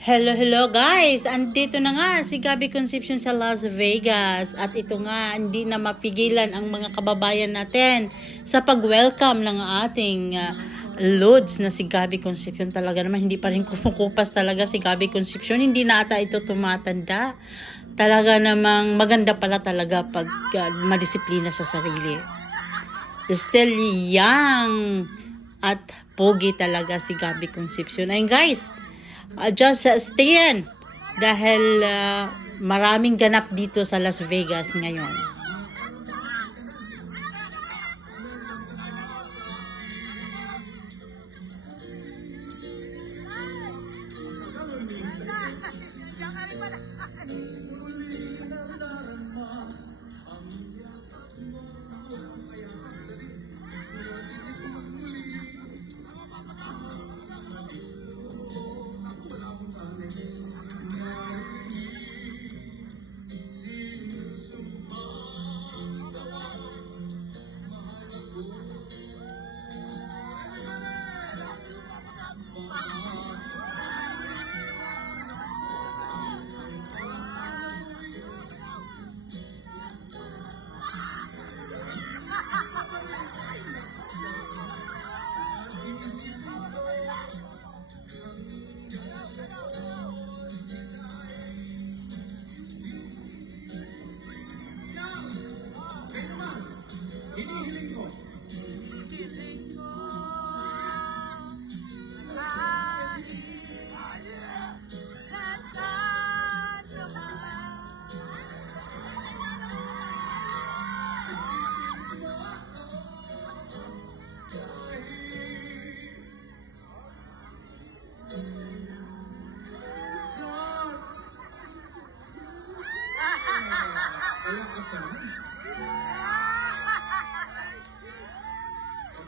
Hello, hello guys! Andito na nga si Gabby Concepcion sa Las Vegas. At ito nga, hindi na mapigilan ang mga kababayan natin sa pag-welcome ng ating Lods na si Gabby Concepcion. Talaga naman, hindi pa rin kumukupas talaga si Gabby Concepcion. Hindi na ata ito tumatanda. Talaga namang maganda pala talaga pag madisiplina sa sarili. Still young at pogi talaga si Gabby Concepcion. Ayun guys, just stay in dahil maraming ganap dito sa Las Vegas ngayon.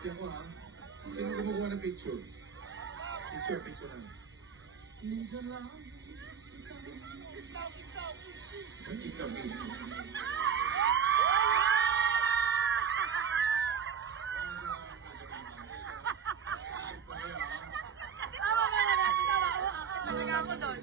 Okay ko ha. Sino kumukuha ng picture? Picture na. Minsan lang. What is the picture? Talaga ako doon.